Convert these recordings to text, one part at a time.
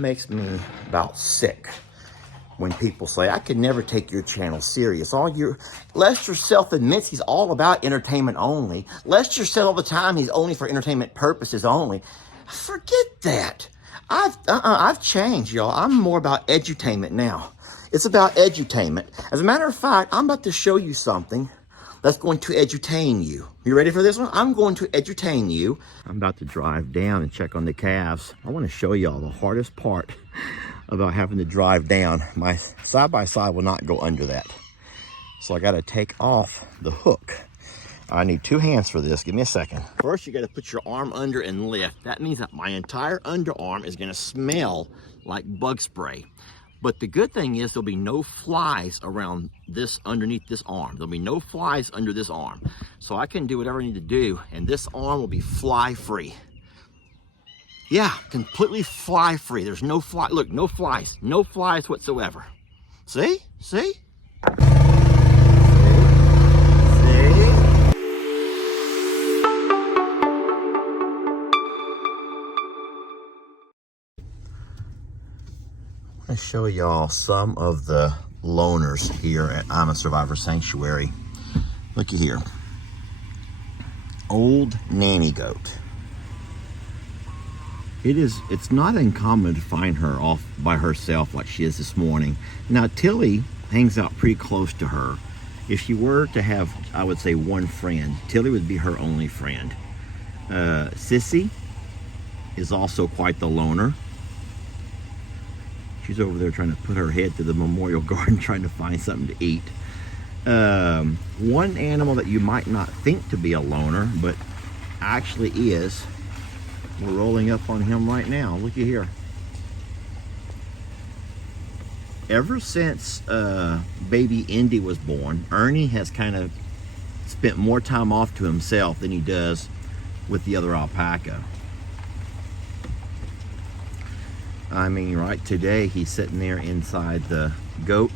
makes me about sick when people say, I could never take your channel serious. Lester Self admits he's all about entertainment only. Lester said all the time he's only for entertainment purposes only. Forget that. I've changed, y'all. I'm more about edutainment now. It's about edutainment. As a matter of fact, I'm about to show you something that's going to edutain you. You ready for this one? I'm going to edutain you. I'm about to drive down and check on the calves. I want to show y'all the hardest part about having to drive down. My side-by-side will not go under that. So I got to take off the hook. I need 2 hands for this. Give me a second. First, you got to put your arm under and lift. That means that my entire underarm is going to smell like bug spray. But the good thing is there'll be no flies around this, underneath this arm. There'll be no flies under this arm. So I can do whatever I need to do, and this arm will be fly-free. Yeah, completely fly-free. There's no fly. Look, no flies. No flies whatsoever. See? See? I show y'all some of the loners here at I'm a Survivor Sanctuary. Looky here. Old nanny goat. It's not uncommon to find her off by herself like she is this morning. Now Tilly hangs out pretty close to her. If she were to have, I would say, one friend, Tilly would be her only friend. Sissy is also quite the loner. She's over there trying to put her head to the memorial garden trying to find something to eat. One animal that you might not think to be a loner, but actually is. We're rolling up on him right now. Looky here. Ever since baby Indy was born, Ernie has kind of spent more time off to himself than he does with the other alpaca. I mean, right today, he's sitting there inside the goat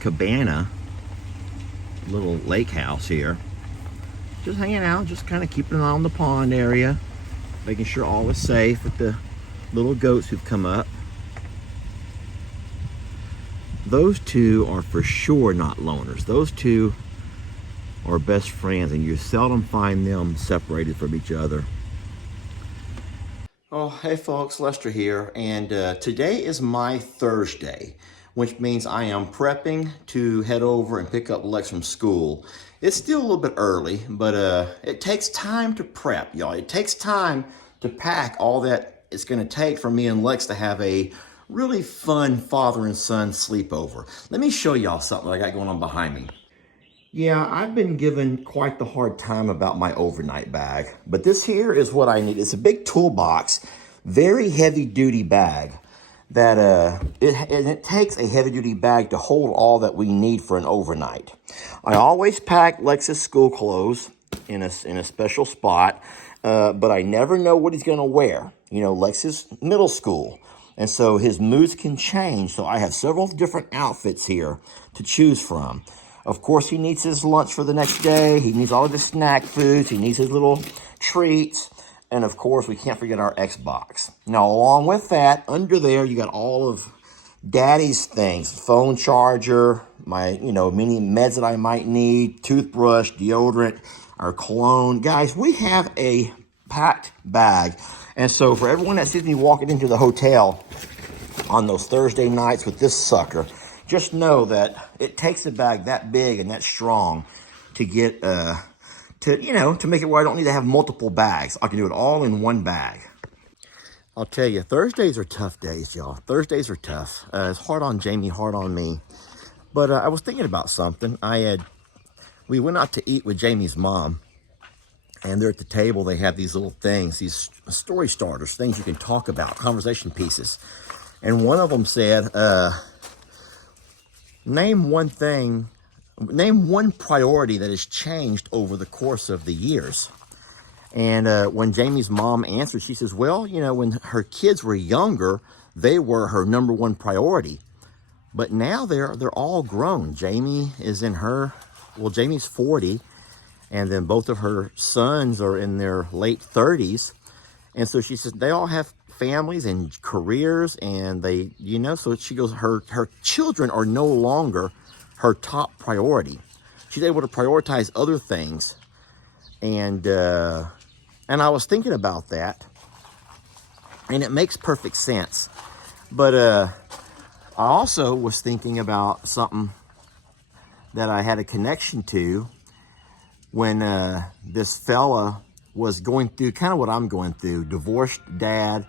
cabana, little lake house here. Just hanging out, just kind of keeping an eye on the pond area, making sure all is safe with the little goats who've come up. Those two are for sure not loners. Those two are best friends, and you seldom find them separated from each other. Oh, hey folks, Lester here, and today is my Thursday, which means I am prepping to head over and pick up Lex from school. It's still a little bit early, but it takes time to prep, y'all. It takes time to pack all that it's going to take for me and Lex to have a really fun father and son sleepover. Let me show y'all something I got going on behind me. Yeah, I've been given quite the hard time about my overnight bag, but this here is what I need. It's a big toolbox, very heavy duty bag that it takes a heavy duty bag to hold all that we need for an overnight. I always pack Lex's school clothes in a special spot, but I never know what he's going to wear. You know, Lex is middle school, and so his moods can change. So I have several different outfits here to choose from. Of course, he needs his lunch for the next day. He needs all of his snack foods. He needs his little treats. And of course, we can't forget our Xbox. Now, along with that, under there, you got all of Daddy's things. Phone charger, my, mini meds that I might need, toothbrush, deodorant, our cologne. Guys, we have a packed bag. And so for everyone that sees me walking into the hotel on those Thursday nights with this sucker, just know that it takes a bag that big and that strong to get, to make it where I don't need to have multiple bags. I can do it all in one bag. I'll tell you, Thursdays are tough days, y'all. Thursdays are tough. It's hard on Jamie, hard on me. But I was thinking about something. We went out to eat with Jamie's mom, and they're at the table. They have these little things, these story starters, things you can talk about, conversation pieces. And one of them said, name one priority that has changed over the course of the years. And when Jamie's mom answered, she says, well, when her kids were younger, they were her number one priority. But now they're all grown. Jamie is Jamie's 40, and then both of her sons are in their late 30s. And so she says they all have families and careers, and they, you know, so she goes, her children are no longer her top priority. She's able to prioritize other things. And I was thinking about that, and it makes perfect sense. But I also was thinking about something that I had a connection to when this fella was going through kind of what I'm going through. Divorced dad,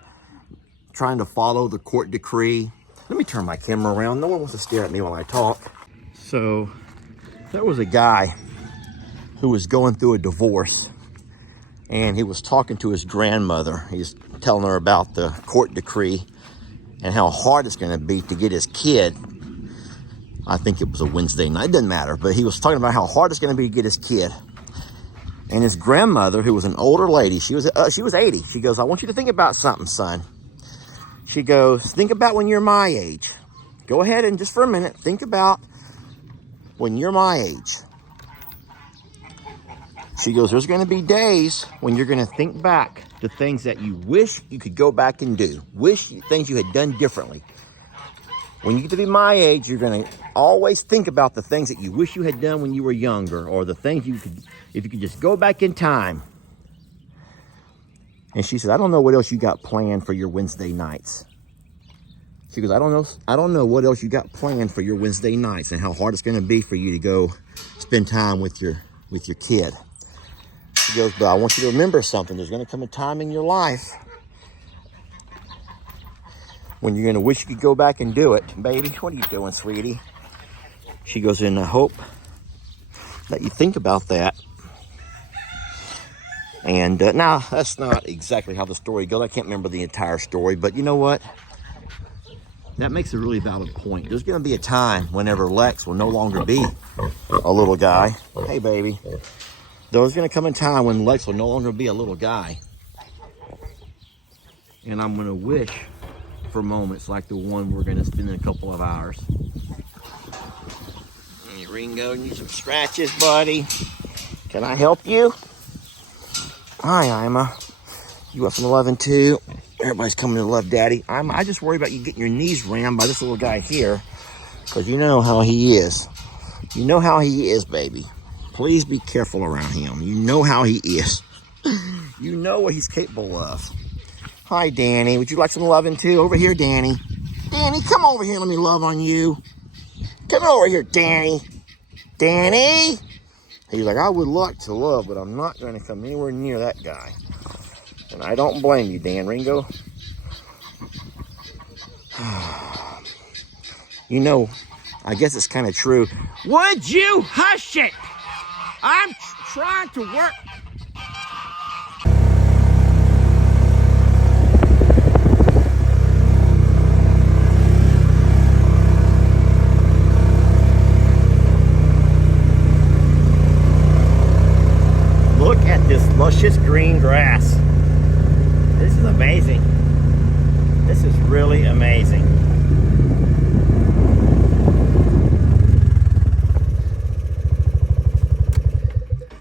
trying to follow the court decree. Let me turn my camera around. No one wants to stare at me while I talk. So there was a guy who was going through a divorce, and he was talking to his grandmother. He's telling her about the court decree and how hard it's going to be to get his kid. I think it was a Wednesday night, it doesn't matter, but he was talking about how hard it's going to be to get his kid. And his grandmother, who was an older lady, she was 80. She goes, I want you to think about something, son. She goes, think about when you're my age. Go ahead and just for a minute, think about when you're my age. She goes, there's going to be days when you're going to think back to things that you wish you could go back and do. Things you had done differently. When you get to be my age, you're going to always think about the things that you wish you had done when you were younger, or the things you could, if you could just go back in time. And she said, I don't know what else you got planned for your Wednesday nights. She goes, I don't know what else you got planned for your Wednesday nights and how hard it's going to be for you to go spend time with your kid. She goes, but I want you to remember something. There's going to come a time in your life when you're going to wish you could go back and do it. Baby, what are you doing, sweetie? She goes, and I hope that you think about that. And now, that's not exactly how the story goes. I can't remember the entire story, but you know what? That makes a really valid point. There's going to be a time whenever Lex will no longer be a little guy. Hey, baby. There's going to come a time when Lex will no longer be a little guy. And I'm going to wish for moments like the one we're going to spend in a couple of hours. Hey, Ringo, you need some scratches, buddy? Can I help you? Hi, Ima. You want some loving too? Everybody's coming to love Daddy. I just worry about you getting your knees rammed by this little guy here, because you know how he is. You know how he is, baby. Please be careful around him. You know how he is. You know what he's capable of. Hi, Danny. Would you like some loving too? Over here, Danny. Danny, come over here. Let me love on you. Come over here, Danny. Danny. He's like, I would like to love, but I'm not going to come anywhere near that guy. And I don't blame you, Dan Ringo. You know, I guess it's kind of true. Would you hush it? I'm trying to work. Look at this luscious green grass. This is amazing. This is really amazing.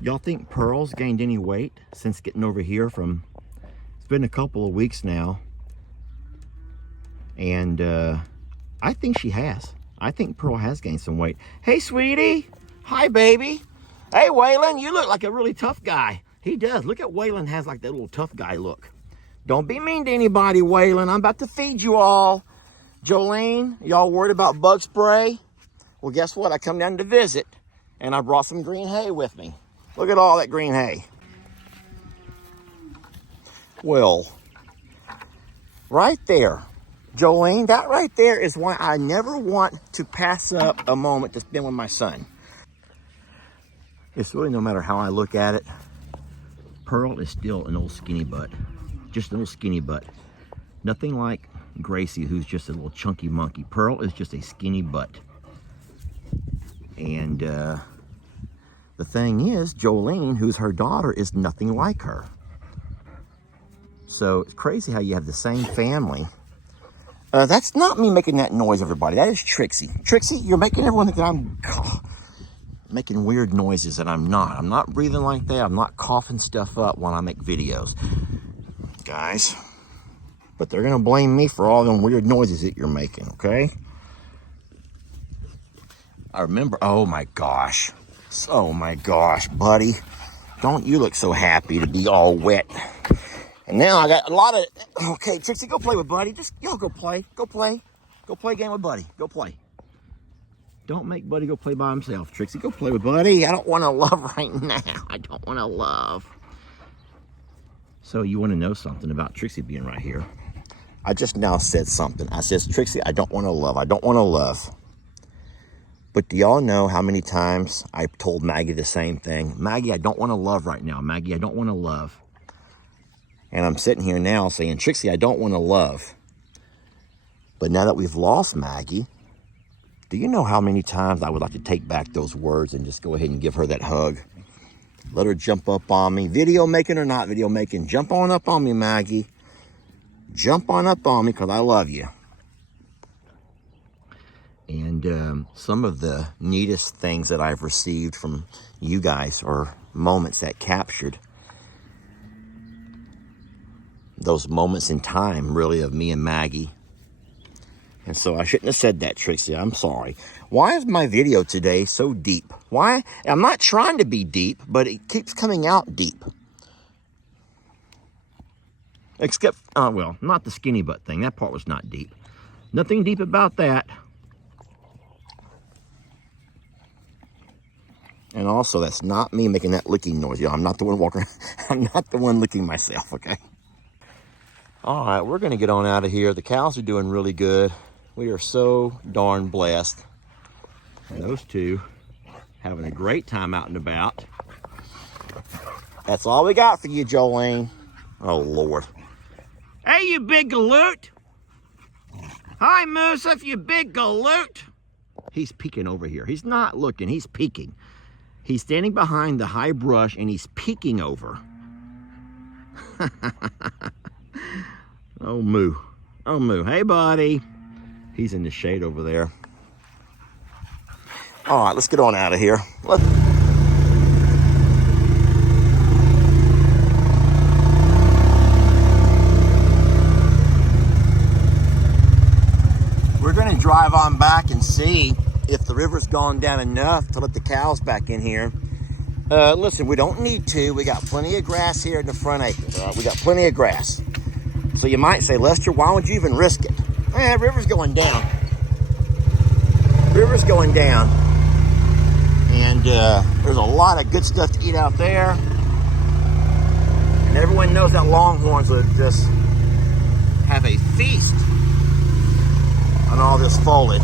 Y'all think Pearl's gained any weight since getting over here from, it's been a couple of weeks now. And I think she has. I think Pearl has gained some weight. Hey, sweetie. Hi, baby. Hey, Waylon, you look like a really tough guy. He does. Look at Waylon, has like that little tough guy look. Don't be mean to anybody, Waylon. I'm about to feed you all. Jolene, y'all worried about bug spray? Well, guess what? I come down to visit, and I brought some green hay with me. Look at all that green hay. Well, right there, Jolene, that right there is why I never want to pass up a moment to spend with my son. It's really, no matter how I look at it, Pearl is still an old skinny butt. Just an old skinny butt. Nothing like Gracie, who's just a little chunky monkey. Pearl is just a skinny butt. And the thing is, Jolene, who's her daughter, is nothing like her. So it's crazy how you have the same family. That's not me making that noise, everybody. That is Trixie. Trixie, you're making everyone think I'm making weird noises, and I'm not. I'm not breathing like that. I'm not coughing stuff up when I make videos. Guys, But they're gonna blame me for all them weird noises that you're making, okay? I remember, oh my gosh, buddy. Don't you look so happy to be all wet. And now I got a lot of, okay, Trixie, go play with Buddy. Just, y'all go play. Go play a game with Buddy. Go play. Don't make Buddy go play by himself. Trixie, go play with Buddy. I don't want to love right now. I don't want to love. So you want to know something about Trixie being right here. I just now said something. I said, Trixie, I don't want to love. I don't want to love. But do y'all know how many times I told Maggie the same thing? Maggie, I don't want to love right now. Maggie, I don't want to love. And I'm sitting here now saying, Trixie, I don't want to love. But now that we've lost Maggie, do you know how many times I would like to take back those words and just go ahead and give her that hug? Let her jump up on me. Video making or not video making, jump on up on me, Maggie. Jump on up on me because I love you. And some of the neatest things that I've received from you guys are moments that captured those moments in time, really, of me and Maggie. And so I shouldn't have said that, Trixie. I'm sorry. Why is my video today so deep? Why? I'm not trying to be deep, but it keeps coming out deep. Except, well, not the skinny butt thing. That part was not deep. Nothing deep about that. And also, that's not me making that licking noise, y'all. I'm not the one walking. I'm not the one licking myself, okay? All right, we're going to get on out of here. The cows are doing really good. We are so darn blessed. And those two having a great time out and about. That's all we got for you, Jolene. Oh, Lord. Hey, you big galoot. Hi, Moosef, you big galoot. He's peeking over here. He's not looking. He's peeking. He's standing behind the high brush, and he's peeking over. Oh, Moo. Oh, Moo. Hey, buddy. He's in the shade over there. All right, let's get on out of here. We're going to drive on back and see if the river's gone down enough to let the cows back in here. Listen, we don't need to. We got plenty of grass here in the front acres. We got plenty of grass. So you might say, Lester, why would you even risk it? River's going down. River's going down. And there's a lot of good stuff to eat out there. And everyone knows that longhorns would just have a feast on all this foliage.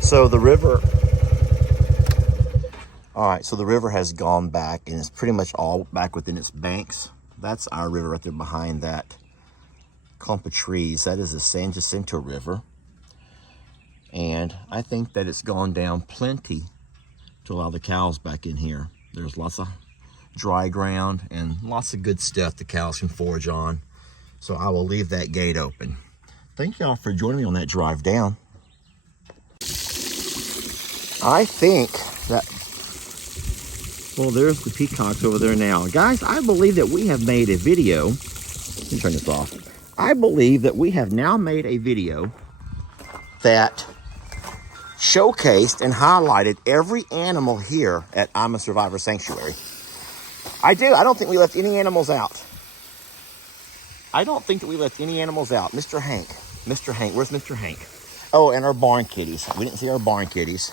So the river, all right, so the river has gone back and it's pretty much all back within its banks. That's our river right there behind that clump of trees. That is the San Jacinto River. And I think that it's gone down plenty to allow the cows back in here. There's lots of dry ground and lots of good stuff the cows can forage on. So I will leave that gate open. Thank y'all for joining me on that drive down. I think that, well, there's the peacocks over there now. Guys, I believe that we have made a video. Let me turn this off. I believe that we have now made a video that showcased and highlighted every animal here at I'm a Survivor Sanctuary. I do. I don't think we left any animals out. I don't think that we left any animals out. Mr. Hank. Mr. Hank. Where's Mr. Hank? Oh, and our barn kitties. We didn't see our barn kitties.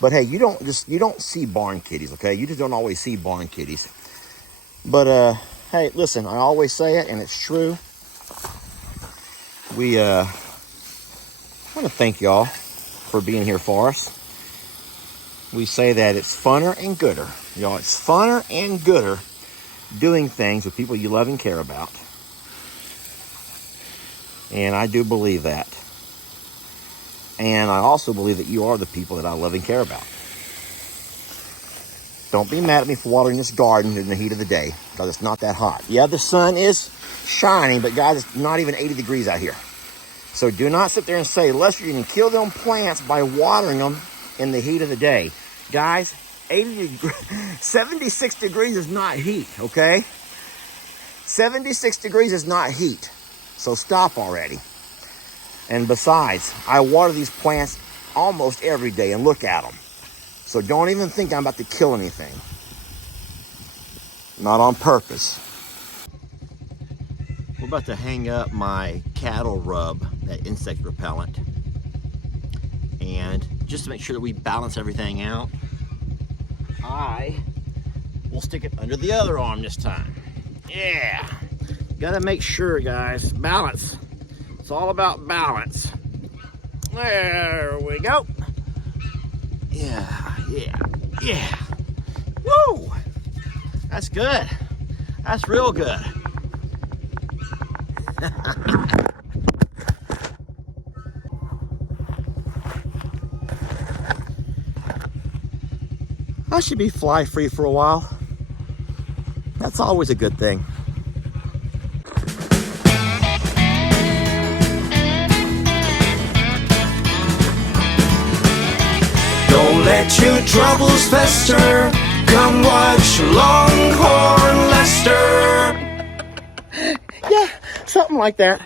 But hey, you don't see barn kitties, okay? You just don't always see barn kitties. But hey, listen, I always say it and it's true. We want to thank y'all for being here for us. we say that it's funner and gooder. Y'all, it's funner and gooder doing things with people you love and care about. And I do believe that. And I also believe that you are the people that I love and care about. Don't be mad at me for watering this garden in the heat of the day, because it's not that hot. Yeah, the sun is shining, but guys, it's not even 80 degrees out here. So do not sit there and say, Lester, you can kill them plants by watering them in the heat of the day. Guys, 76 degrees is not heat, okay? 76 degrees is not heat. So stop already. And besides, I water these plants almost every day, and look at them. So don't even think I'm about to kill anything. Not on purpose. We're about to hang up my cattle rub, that insect repellent. And just to make sure that we balance everything out, I will stick it under the other arm this time. Yeah. Gotta make sure, guys. Balance. It's all about balance. There we go. Yeah, yeah, yeah. Woo! That's good. That's real good. I should be fly free for a while. That's always a good thing. Don't let your troubles fester. Come watch Longhorn Lester. Yeah, something like that.